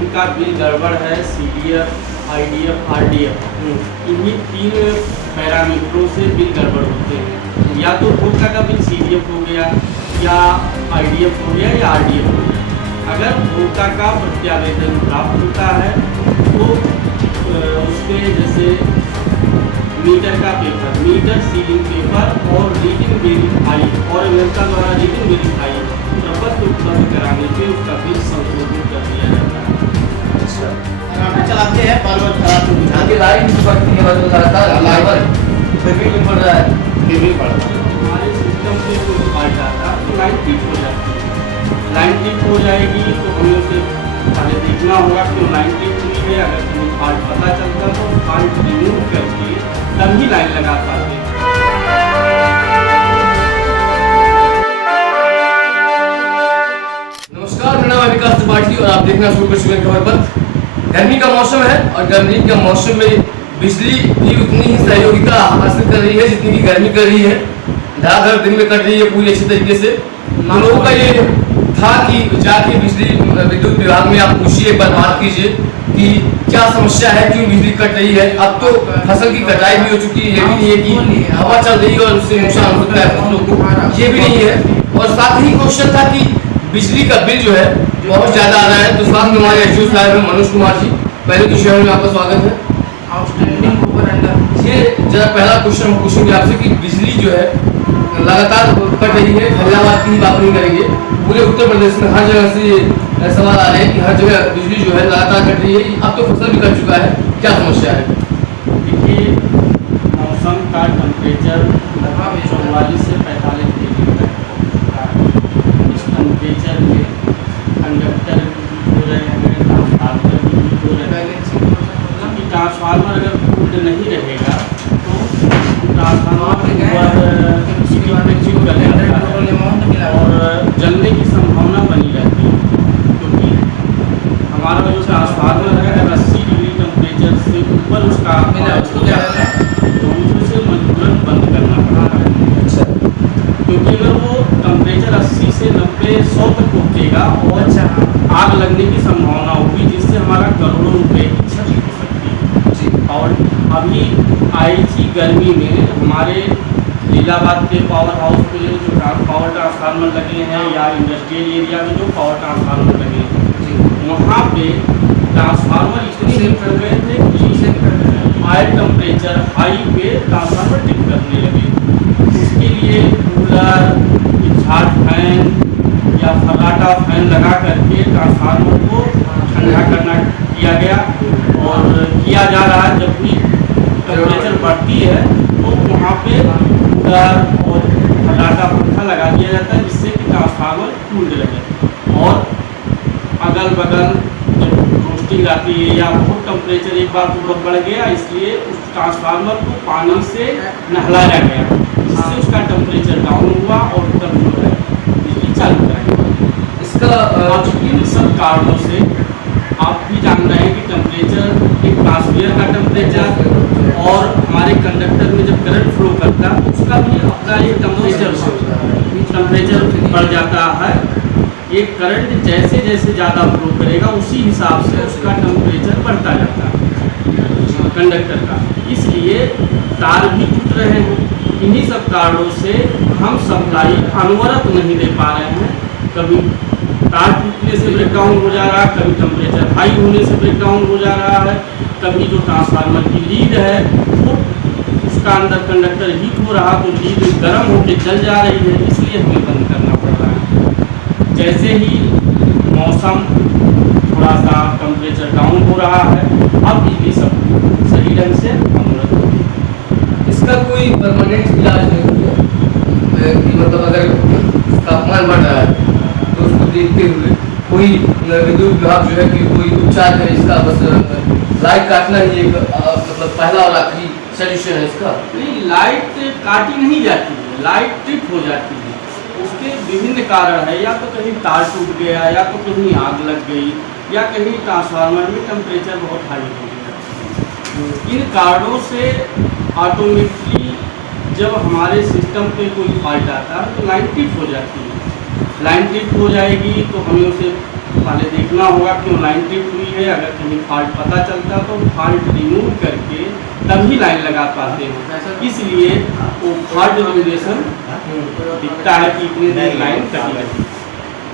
इनका बिल गड़बड़ है, CDF, IDF, RDF, इन्हीं 3 पैरामीटरों से बिल गड़बड़ होते हैं। या तो उपभोक्ता का बिल CDF हो गया, या IDF हो गया, या RDF हो गया। अगर उपभोक्ता का प्रत्यावेदन प्राप्त होता है तो उसके जैसे मीटर का पेपर, मीटर सीलिंग पेपर और रीडिंग वेरीफाई और अभियंता द्वारा रीडिंग वेरीफाई प्रपत्र उपलब्ध कराने पे उसका बिल संशोधित कर दिया जाता है। अच्छा, आप चलाते हैं बार-बार खराब तो बुझा आगे लाइन की बढ़ती है, मतलब लगातार लाइन बिल बढ़ रहा है। भी पड़ता है। हमारे सिस्टम से कोई फॉल्ट आता है तो लाइन ट्रिप हो जाती है। लाइन ट्रिप हो जाएगी तो हमें उसे पहले देखना होगा कि लाइन ट्रिप हुई है। अगर कोई फॉल्ट पता चलता तो फॉल्ट रिमूव करके तभी लाइन लगा पाते हैं। नमस्कार, मेरा नाम है विकास त्रिपाठी और आप देखना शुरू कर चुके हैं खबर पर। गर्मी का मौसम है और गर्मी के मौसम में बिजली भी उतनी ही सहयोगिता हासिल कर रही है जितनी की गर्मी कर रही है। धड़ाधड़ दिन में कट रही है पूरी अच्छी तरीके से। हम लोगों का ये था कि जाके बिजली विद्युत विभाग में आप पूछिए, एक बार बात कीजिए कि क्या समस्या है, क्यों बिजली कट रही है। अब तो फसल की कटाई भी हो चुकी है, ये भी नहीं है कि हवा चल रही है और उससे नुकसान हो सकता है फसलों को, ये भी नहीं है। और साथ ही क्वेश्चन था कि बिजली का बिल जो है बहुत ज़्यादा आ रहा है। तो साथ में हमारे एसडीओ साहब हैं मनोज कुमार जी। पहले तो शहर में आपका स्वागत है। ये जरा पहला क्वेश्चन हम पूछेंगे आपसे कि बिजली जो है लगातार कट रही है। फरीदाबाद की ही बात नहीं करेंगे, पूरे उत्तर प्रदेश में हर जगह से ये सवाल आ रहे हैं कि हर जगह बिजली जो है लगातार कट रही है। अब तो फसल भी कट चुका है, क्या समस्या है? देखिए, मौसम का टेम्परेचर 44 से 45 डिग्री तक पहुँच चुका है। इस टेम्परेचर में कंडक्टर भी हो रहे हैं, ट्रांसफार्मर भी हो रहे हैं। क्योंकि ट्रांसफार्मर अगर कूल्ड नहीं रहेगा तो ट्रांसफार्मर कर जाता है और जलने की संभावना बनी रहती है। क्योंकि हमारा जो ट्रांसफार्मर है अगर 80 डिग्री टेम्परेचर से ऊपर उसका तो उसे मजबूरन बंद करना पड़ता है। अच्छा, क्योंकि अगर वो टेम्परेचर 80 से 90 100 तक पहुँचेगा और आग लगने की संभावना होगी, जिससे हमारा करोड़ों रुपए की क्षति हो सकती है जी। और अभी आई थी गर्मी में हमारे लीलाबाद के पावर हाउस पे जो पावर ट्रांसफार्मर लगे हैं या इंडस्ट्रियल एरिया में जो पावर ट्रांसफार्मर लगे हैं, वहाँ पे ट्रांसफार्मर इतने हीट हो गए थे कि हाई टेम्परेचर हाई पे ट्रांसफार्मर टिप करने लगे। उसके लिए कूलर, झाट फैन या फर्राटा फैन लगा करके ट्रांसफार्मर को ठंडा करना किया गया और किया जा रहा है। जब भी टेम्परेचर बढ़ती है तो वहाँ पे कूलर और फर्राटा पंखा लगा दिया जाता है, जिससे कि ट्रांसफार्मर कूल्ड रहे। और अगल बगल जब रोस्टिंग आती है या बहुत टेम्परेचर एक बार ऊपर बढ़ गया, इसलिए उस ट्रांसफार्मर को पानी से नहलाया गया, जिससे उसका टेम्परेचर डाउन हुआ और तब जो है बिजली चालू कराई। इसका इन सब कारणों से आप भी जान रहे हैं कि टेम्परेचर एक ट्रांसफार्मर का टेम्परेचर और हमारे कंडक्टर में जब करंट फ्लो करता है तो उसका भी अपना एक टेम्परेचर बढ़ जाता है। ये करंट जैसे जैसे ज़्यादा फ्लो करेगा उसी हिसाब से उसका टेम्परेचर बढ़ता जाता है कंडक्टर का। इसलिए तार भी टूट रहे हैं। इन्हीं सब कारणों से हम सप्लाई अनवरत नहीं दे पा रहे हैं। कभी तार टूटने से ब्रेकडाउन हो जा रहा है, कभी टेम्परेचर हाई होने से ब्रेकडाउन हो जा रहा है, कभी जो ट्रांसफार्मर की लीड है वो उसका अंदर कंडक्टर हीट हो रहा तो लीड गर्म होकर जल जा रही है, इसलिए हमें बंद करना पड़ रहा है। जैसे ही मौसम थोड़ा सा टेम्परेचर डाउन हो रहा है, अब बिजली सब सही ढंग से अमृत होगी। इसका कोई परमानेंट इलाज नहीं है कि मतलब अगर तापमान बढ़ रहा है तो उसको देखते हुए कोई विद्युत विभाग जो है कि कोई उपचार करे इसका, बस लाइट काटना ही एक मतलब पहला और आखिरी सोल्यूशन है इसका? नहीं, लाइट काटी नहीं जाती है, लाइट ट्रिप हो जाती है। उसके विभिन्न कारण है, या तो कहीं तार टूट गया, या तो कहीं आग लग गई, या कहीं ट्रांसफार्मर में टेम्परेचर बहुत हाई हो गया। इन कारणों से ऑटोमेटिकली जब हमारे सिस्टम पे कोई फॉल्ट आता है तो लाइन ट्रिप हो जाती है। लाइन ट्रिप हो जाएगी तो हमें उसे पहले देखना होगा क्यों लाइन ट्रिप हुई है, अगर कहीं फॉल्ट पता चलता तो फॉल्ट रिमूव करके तभी लाइन लगा पाते हैं। इसलिए वो फॉल्ट रेगुलेशन दिखता है कि इतनी देर लाइन कटी है।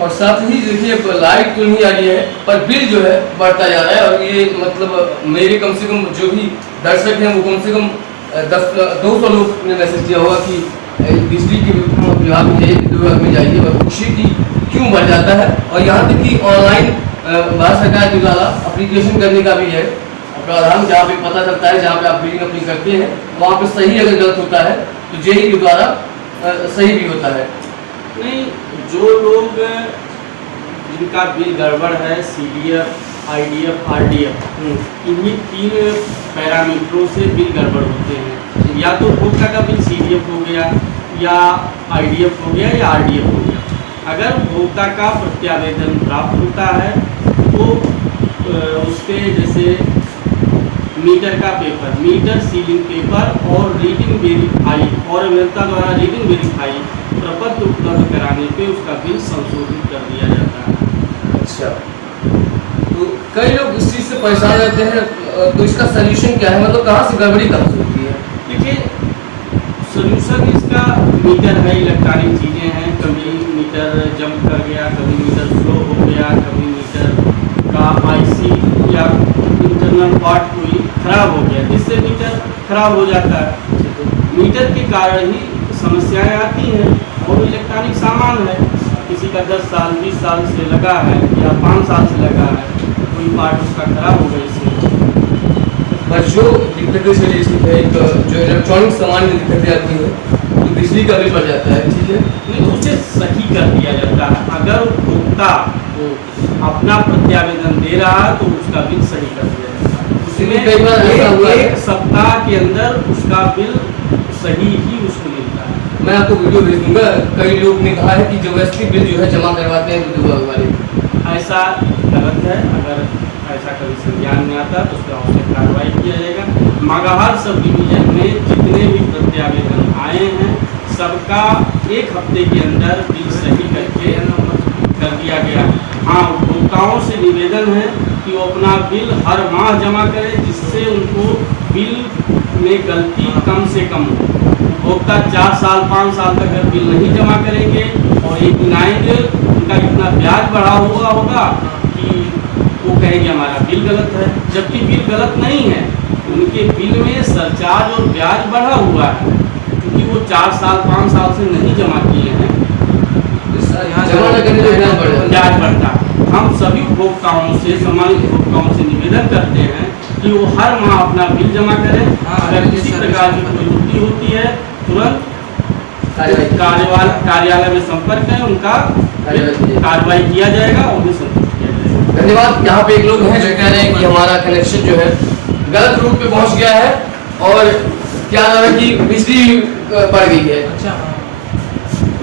और साथ ही देखिए लाइट तो नहीं आ रही है पर बिल जो है बढ़ता जा रहा है। और ये मतलब मेरे कम से कम जो भी दर्शक हैं वो कम से कम 200 लोग ने मैसेज किया होगा कि बिजली के विभाग में जाइए, विद्युत विभाग में जाइए और पूछिए कि क्यों बढ़ जाता है। और यहाँ तक कि ऑनलाइन भारत सरकार के द्वारा एप्लीकेशन करने का भी है प्रावधान, जहाँ पे पता चलता है, जहाँ पे आप बिलिंग अपनी करते हैं वहाँ पे सही अगर गलत होता है तो जेई के द्वारा सही भी होता है। नहीं, जो लोग जिनका बिल गड़बड़ है, CDF, IDF, RDF, इन्हीं 3 पैरामीटरों से बिल गड़बड़ होते हैं। या तो उपभोक्ता का बिल CDF हो गया या IDF हो गया या RDF हो गया। अगर उपभोक्ता का प्रत्यावेदन प्राप्त होता है तो उस पर जैसे मीटर का पेपर, मीटर सीलिंग पेपर और रीडिंग वेरीफाई और अभियंता द्वारा रीडिंग वेरीफाई प्रपत्र उपलब्ध कराने पे उसका बिल संशोधित कर दिया जाता है। अच्छा, तो कई लोग इस चीज़ से परेशान रहते हैं, तो इसका सलूशन क्या है, मतलब कहाँ से गड़बड़ी कहाँ से होती है? देखिए, सोल्यूशन इसका मीटर है, इलेक्ट्रॉनिक चीज़ें हैं। कभी मीटर जंप कर गया, कभी मीटर स्लो हो गया, कभी मीटर का IC या इंटरनल पार्ट कोई खराब हो गया जिससे मीटर खराब हो जाता है। मीटर के कारण ही समस्याएं आती हैं। और इलेक्ट्रॉनिक सामान है, किसी का 10 साल 20 साल से लगा है या 5 साल से लगा है, कोई पार्ट उसका खराब हो गया इससे। बस जो दिक्कतें से एक जो इलेक्ट्रॉनिक सामान में दिक्कतें आती हैं तो बिजली का बिल बढ़ जाता है, ठीक है, नहीं उसे सही कर दिया जाता है। अगर उपभोक्ता अपना प्रत्यावेदन दे रहा है तो उसका बिल सही कर दिया जाता है। उसमें कई बार ऐसा हुआ है। 1 सप्ताह के अंदर उसका बिल सही ही उसको मिलता है। मैं आपको वीडियो भेज दूंगा। कई लोग ने कहा है कि जो व्यवस्थित बिल जो है जमा करवाते हैं विद्युत विभाग वाले, ऐसा गलत है। अगर ऐसा कभी संज्ञान में आता है तो उस पर आवश्यक कार्रवाई किया जाएगा। मगहर सब डिवीजन में जितने भी प्रत्यावेदन आए हैं सबका 1 हफ्ते के अंदर बिल सही करके कर दिया गया। हाँ, उपभोक्ताओं से निवेदन है कि वो अपना बिल हर माह जमा करें जिससे उनको बिल में गलती कम से कम हो। उपभोक्ता 4 साल 5 साल तक अगर बिल नहीं जमा करेंगे और एक दिन आएंगे उनका इतना ब्याज बढ़ा हुआ होगा कि वो कहेंगे हमारा बिल गलत है, जबकि बिल गलत नहीं है। उनके बिल में सरचार्ज और ब्याज बढ़ा हुआ है क्योंकि वो 4 साल 5 साल से नहीं जमा किए हैं, जमा न करने से ब्याज बढ़ता। हम सभी उपभोक्ताओं से, सम्मानित उपभोक्ताओं से निवेदन करते हैं कि वो हर माह अपना बिल जमा करें। अगर किसी प्रकार की कोई त्रुटि होती है तुरंत कार्यालय में संपर्क करें, उनका कार्रवाई किया जाएगा और भी संतुष्ट किया जाएगा। धन्यवाद। यहाँ पे एक लोग हैं जो कह रहे हैं कि हमारा कनेक्शन जो है गलत रूट पे पहुँच गया है और क्या नाम है कि बिजली बढ़ गई है। अच्छा,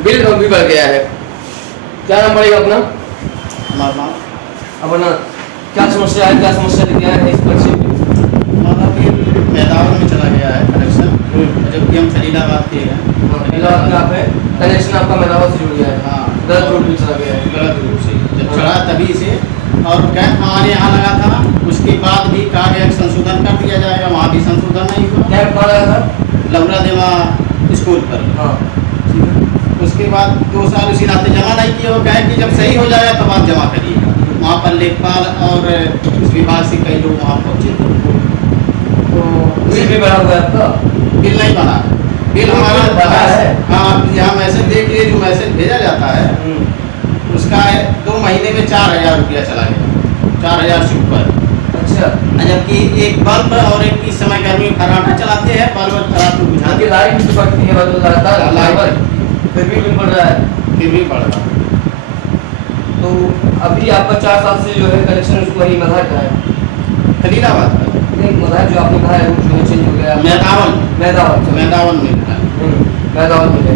बिल भी बढ़ गया है। क्या नाम पड़ेगा अपना? हमारा नाम अपना क्या समस्या है, क्या समस्या लेके आए हैं इस पर्चे में? हमारा बिल मैदान में चला गया है कनेक्शन, जबकि हम खलीलाबाद के हैं। मैदान का आप है, कनेक्शन आपका मैदान से जुड़ गया है। हाँ, गलत रूट पे चला गया है। गलत रूप से जब चढ़ा तभी से। और कैंप हमारे यहाँ लगा था, उसके बाद भी कहा गया संशोधन कर दिया जाएगा, वहाँ भी संशोधन नहीं हुआ। कैंप कहाँ लगा था? लवरा देवा स्कूल पर। हाँ, उसके बाद 2 साल उसी नाते जमा नहीं किया। वो कहे कि जब सही हो जाएगा तब आप जमा करिए। वहाँ पर लेखपाल और इस विभाग से कई लोग वहाँ पहुँचे तो बिल भी बढ़ा हुआ है आपका? बिल नहीं बना। बिल हमारा बढ़ा है। हाँ, यहाँ मैसेज देखिए, जो मैसेज भेजा जाता है उसका 2 महीने में 4000 रुपया चला गया, 4000 से ऊपर। अच्छा, जबकि एक बल्ब और एक इस समय गर्मी में फर्राटा चलाते हैं, बल्ब खराब को बुझाते आपकी लाइट भी तो बढ़ती है, मतलब लगातार लाइट फिर भी बिल बढ़ रहा है। फिर भी बढ़ रहा। तो अभी आपका 4 साल से जो है कनेक्शन उसको वही मधार का है। खलीलाबाद का नहीं, मधार जो आपने कहा है वो जो है चेंज हो गया। मैदावन मैदावन में था। मैदावन में है।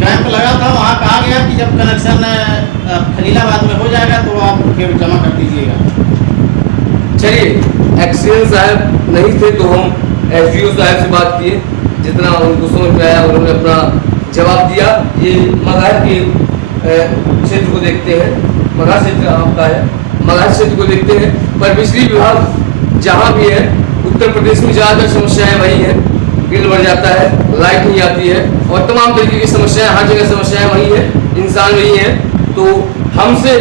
कैंप लगा था, वहाँ कहा गया कि जब कनेक्शन खलीलाबाद में हो जाएगा तो आप फिर जमा कर दीजिएगा। चलिए, एक्सीडेंट साहब नहीं थे तो हम SDO साहब से बात किए, जितना उनको समझ में आया उन्होंने अपना जवाब दिया। ये मगहर के क्षेत्र को देखते हैं, मगहर क्षेत्र आपका है मगहर क्षेत्र को देखते हैं, पर बिजली विभाग जहाँ भी है उत्तर प्रदेश में ज़्यादातर समस्याएं वही हैं। बिल बढ़ जाता है, लाइट नहीं आती है और तमाम तरीके की समस्याएं, हर जगह समस्याएं वही है, इंसान वही हैं। तो हमसे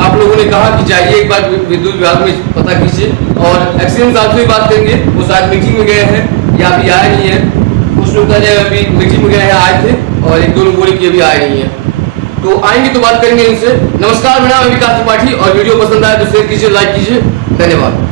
आप लोगों ने कहा कि जाइए एक बार विद्युत विभाग में पता कीजिए, और एक्सीडेंट साहब से भी बात करेंगे। वो शायद मीटिंग में गए हैं या अभी आए नहीं हैं। कुछ लोग कह रहे हैं अभी मीटिंग में गए हैं, आए थे, और एक दो लोग बोले कि अभी आए नहीं हैं। तो आएंगे तो बात करेंगे इनसे। नमस्कार, मेरा नाम विकास त्रिपाठी, और वीडियो पसंद आए तो शेयर कीजिए, लाइक कीजिए। धन्यवाद।